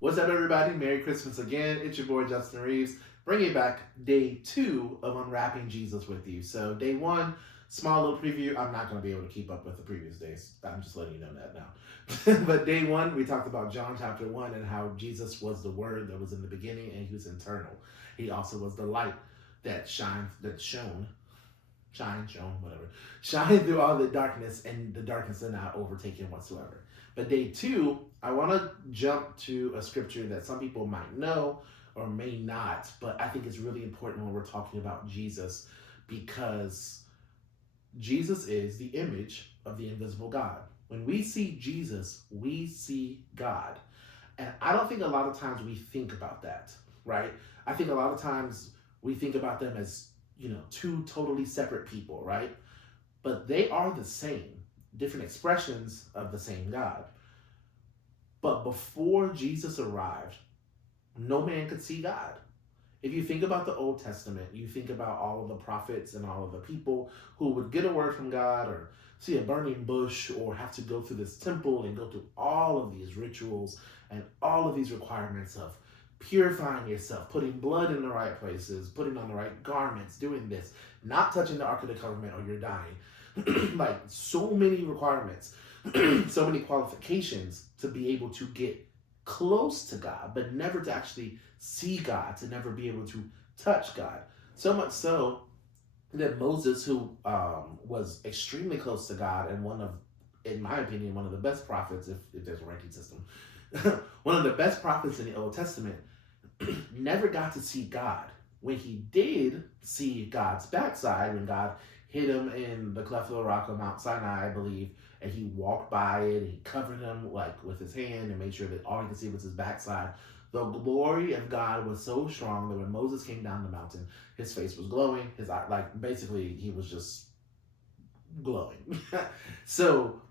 What's up, everybody? Merry Christmas again. It's your boy, Justin Reeves, bringing back day 2 of Unwrapping Jesus with you. So, day 1, small little preview. I'm not going to be able to keep up with the previous days. I'm just letting you know that now. But day 1, we talked about John chapter 1 and how Jesus was the Word that was in the beginning and he was eternal. He also was the light that shine through all the darkness, and the darkness did not overtake him whatsoever. But day 2, I want to jump to a scripture that some people might know or may not, but I think it's really important when we're talking about Jesus, because Jesus is the image of the invisible God. When we see Jesus, we see God. And I don't think a lot of times we think about that, right? I think a lot of times we think about them as, two totally separate people, right? But they are the same, different expressions of the same God. But before Jesus arrived, no man could see God. If you think about the Old Testament, you think about all of the prophets and all of the people who would get a word from God or see a burning bush or have to go through this temple and go through all of these rituals and all of these requirements of purifying yourself, putting blood in the right places, putting on the right garments, doing this, not touching the Ark of the Covenant or you're dying. Like, so many requirements, so many qualifications to be able to get close to God, but never to actually see God, to never be able to touch God. So much so that Moses, who was extremely close to God and in my opinion, one of the best prophets, if there's a ranking system, one of the best prophets in the Old Testament, never got to see God. When he did see God's backside, when God hid him in the cleft of the rock of Mount Sinai, I believe, and he walked by it, and he covered him like with his hand and made sure that all he could see was his backside. The glory of God was so strong that when Moses came down the mountain, his face was glowing. His eye, like, basically, he was just glowing. So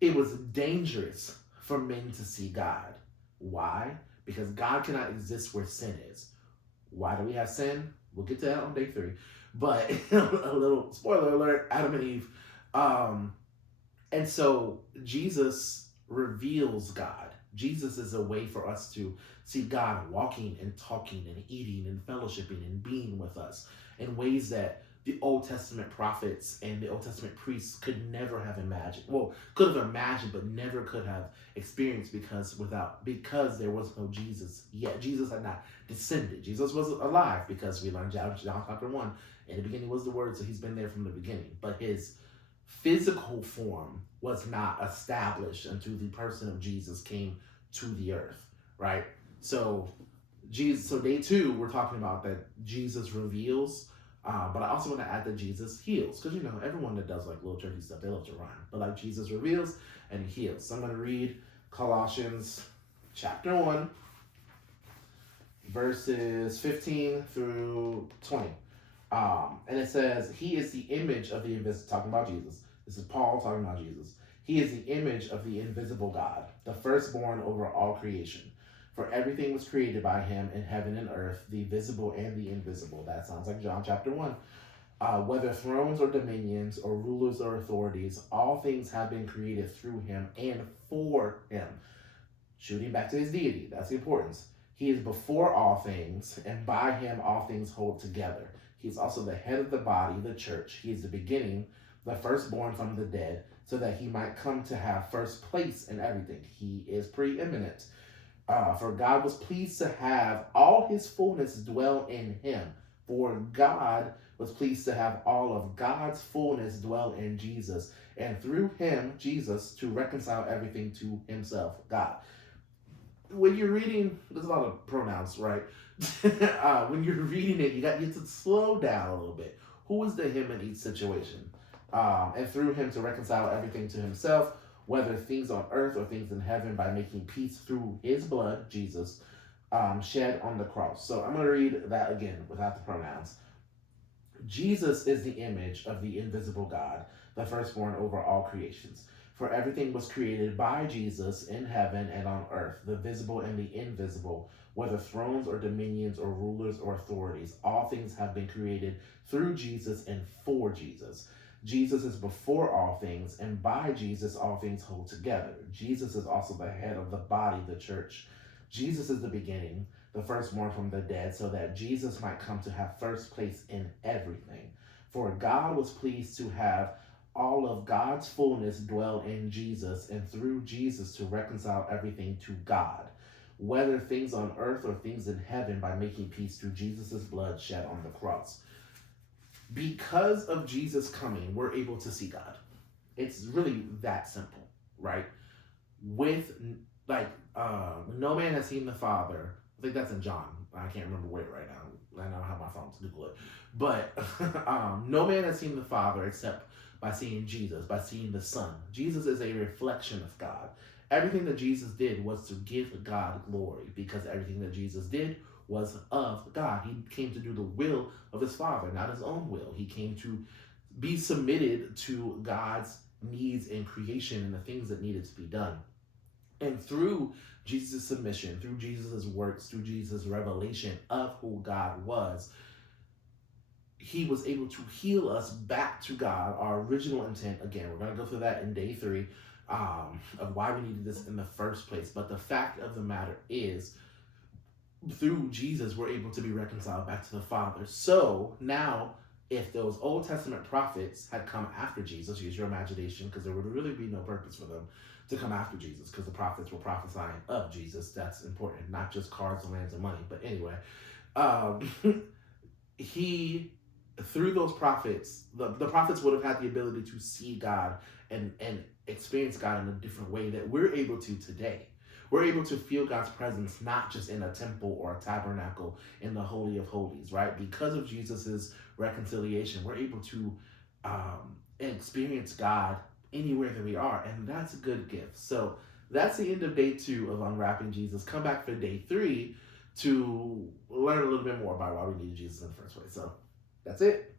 it was dangerous for men to see God. Why? Because God cannot exist where sin is. Why do we have sin? We'll get to that on day 3. But a little spoiler alert: Adam and Eve. And so Jesus reveals God. Jesus is a way for us to see God walking and talking and eating and fellowshipping and being with us in ways that the Old Testament prophets and the Old Testament priests could never have imagined. Well, could have imagined, but never could have experienced, because there was no Jesus yet. Jesus had not descended. Jesus was alive, because we learned John chapter 1. In the beginning was the Word, so he's been there from the beginning. But his physical form was not established until the person of Jesus came to the earth, right? So day 2, we're talking about that Jesus reveals, but I also want to add that Jesus heals, because everyone that does like little tricky stuff, they love to rhyme. But like, Jesus reveals and he heals. So I'm going to read Colossians chapter 1, verses 15 through 20. And it says, he is the image of the invisible, talking about Jesus. This is Paul talking about Jesus. He is the image of the invisible God, the firstborn over all creation. For everything was created by him in heaven and earth, the visible and the invisible. That sounds like John chapter 1. Whether thrones or dominions or rulers or authorities, all things have been created through him and for him. Shooting back to his deity, that's the importance. He is before all things, and by him all things hold together. He is also the head of the body, the church. He is the beginning, the firstborn from the dead, so that he might come to have first place in everything. He is preeminent. For God was pleased to have all his fullness dwell in him. For God was pleased to have all of God's fullness dwell in Jesus, and through him, Jesus, to reconcile everything to himself, God. When you're reading, there's a lot of pronouns, right? When you're reading it, you have to slow down a little bit. Who is the him in each situation? And through him to reconcile everything to himself, whether things on earth or things in heaven, by making peace through his blood, Jesus, shed on the cross. So I'm going to read that again without the pronouns. Jesus is the image of the invisible God, the firstborn over all creations. For everything was created by Jesus in heaven and on earth, the visible and the invisible, whether thrones or dominions or rulers or authorities. All things have been created through Jesus and for Jesus. Jesus is before all things, and by Jesus all things hold together. Jesus is also the head of the body, the church. Jesus is the beginning, the firstborn from the dead, so that Jesus might come to have first place in everything. For God was pleased to have all of God's fullness dwell in Jesus, and through Jesus to reconcile everything to God, whether things on earth or things in heaven, by making peace through Jesus' blood shed on the cross. Because of Jesus coming, we're able to see God. It's really that simple, right? With like no man has seen the Father. I think that's in John. I can't remember where right now. I don't have my phone to Google it. But no man has seen the Father except by seeing Jesus, by seeing the Son. Jesus is a reflection of God. Everything that Jesus did was to give God glory, because everything that Jesus did was of God. He came to do the will of his Father, not his own will. He came to be submitted to God's needs in creation and the things that needed to be done. And through Jesus' submission, through Jesus' works, through Jesus' revelation of who God was, he was able to heal us back to God, our original intent. Again, we're going to go through that in day 3 of why we needed this in the first place. But the fact of the matter is, through Jesus, we're able to be reconciled back to the Father. So now, if those Old Testament prophets had come after Jesus, use your imagination, because there would really be no purpose for them to come after Jesus, because the prophets were prophesying of Jesus. That's important, not just cars and lands and money. But anyway, he, through those prophets, the prophets would have had the ability to see God and experience God in a different way that we're able to today. We're able to feel God's presence not just in a temple or a tabernacle in the Holy of Holies, right? Because of Jesus's reconciliation, we're able to experience God anywhere that we are, and that's a good gift. So that's the end of day 2 of Unwrapping Jesus. Come back for day 3 to learn a little bit more about why we needed Jesus in the first place. So that's it.